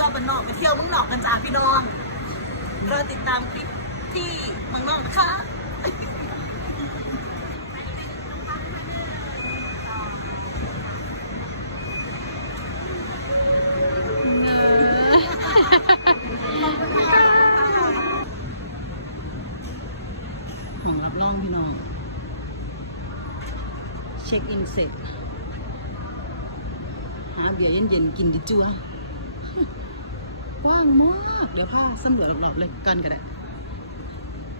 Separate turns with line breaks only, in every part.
ทั่วบ้านนอกไปเที่ยวเมืองนอกกันจ้าพี่น้องรอติดตามคลิปที่เมืองนอกนะคะของรับรองพี่น้อง เช็คอินเสร็จ หาเบียร์เย็นๆกินดิจัว กว้างมากเดี๋ยวพาสำรวจรอบๆเลยกันก็ได้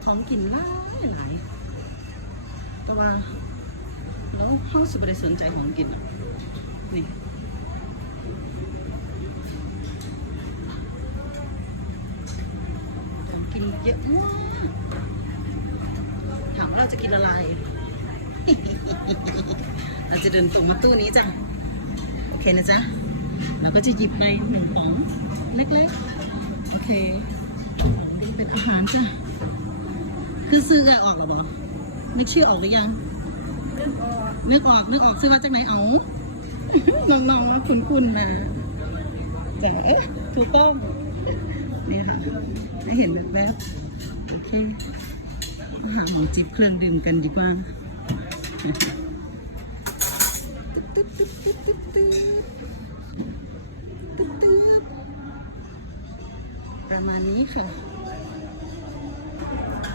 ของกินหลายหลายแต่ว่าแล้วเขาสิบได้สนใจของกินอะนี่ของกินเยอะมากถามว่าเราจะกินอะไรเราจะเดินตรงมาตู้นี้จ้ะ โอเคนะจ๊ะ เราก็จะหยิบไปหนึ่งป๋องเล็กๆ โอเค เป็นอาหารจ้ะ คือซื้อออกหรือเปล่อนึกชื่อออกหรือยัง นึกออกนึกออกซื้อมาจากไหนเอาลองลองนะคุณๆมาแต่ถูกต้องนี่ค่ะได้เห็นแบบแบบโอเคอาหารของจิบเครื่องดื่มกันดีกว่าตึ๊ดตึ๊ดตึ๊ดตึ๊ดตึ๊ด ประมาณนี้ค่ะ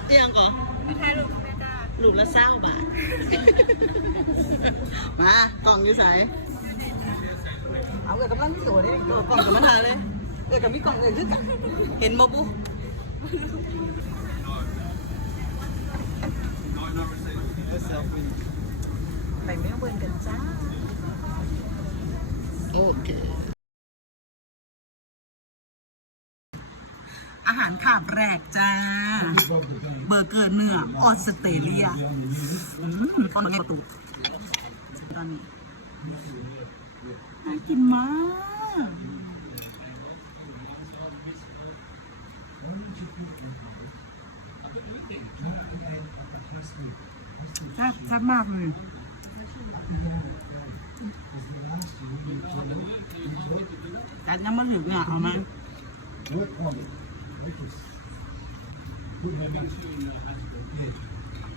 เอียงก่อน
ไม่ใช่ลูกแม่จ้า
ลูกละเศร้าบาท มากล่องอยู่ใสเอาเกิดกำลังสวยเลยกล่องกับมาทาเลยเกิดกับมีกล่องเกิดขึ้นกันเห็นมาบุไปไม่เบิร์นกันจ้า โอเค อาหารขาบแรกจ้า เบอร์เกอร์เนื้อออสเตรเลียอืมตอนนี้ประตูตอนนี้น่ากินมาก
แซ่บแซ่บมากเลย
แต่ยังไม่ถึงอะเอาไหม
Because we have not seen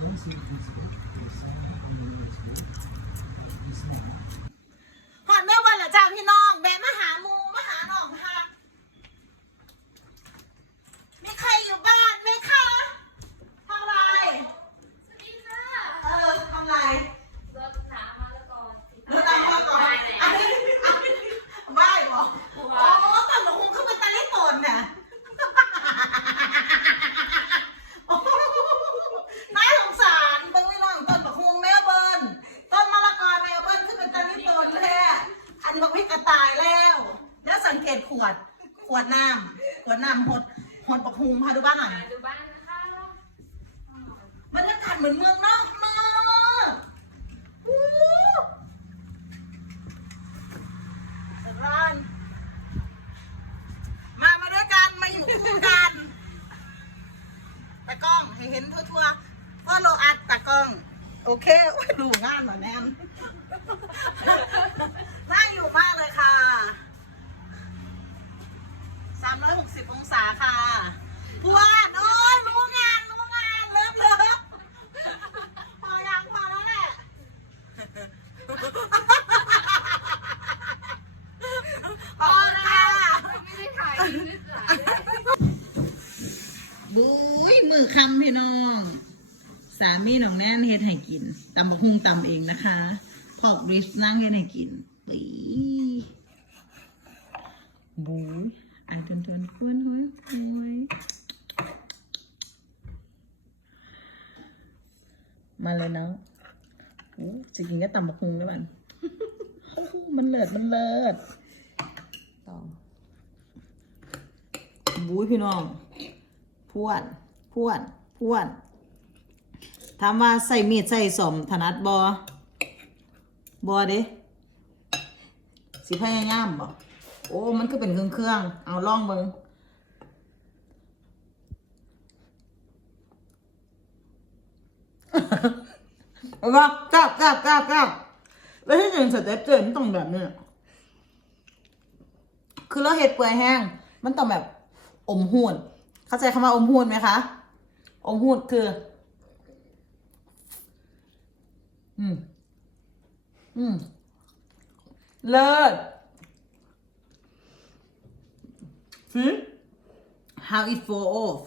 Don't see
uh, this book. There's someone in this book. It's not ขวด ขวดน้ำขวดน้ำหดหดบักฮวงพาดูบ้านหน่อย
มาดูบ้านนะคะ
บรรยากาศเหมือนเมืองนอกมากอู้สรานมามาด้วยกันมาอยู่คู่กันตากล้องให้เห็นทั่วๆว่าโลอัดตากล้อง โอเคโอ้ยดูงานหน่อยแนนน่าอยู่มากเลยค่ะ 360 องศาค่ะพวนโอ้ยรู้งาน รู้งาน เลิฟเลิฟพอยังพอแล้วแหละ พอค่ะ
ไม่ได้ถ่ายรูปหลาย
บุ้ยมือคำพี่น้อง สามีน้องแน่นเฮ็ดให้กินตำบักหุ่งตำเองนะคะพอกริสนั่งเฮ็ดให้กินปีบุ้ยไอทนทนควรเฮ้ยเฮ้ยมาเลยเนาะโอ้จะกินก็ตำบักหุ่งด้วยมันมันเลิศมันเลิศต่อบุ้ยพี่น้อง พวนพวนพวนถามว่าใส่มีดใส่สมถนัดบอบอเด้สิพยายามบ่โอ้ มันก็เป็นเครื่องเครื่องเอาล่องเบิงเอาว่าก้าวก้าวก้าวก้าวแล้วที่หนึ่งสเต็ปเจนต้องแบบนี้คือเราเห็ดเปื่อยแห้ง มันต้องแบบอมหุ่น เข้าใจคำว่าอมหุ่นไหมคะ อมหุ่นคือ อืม อืม เลิศ See how it fall off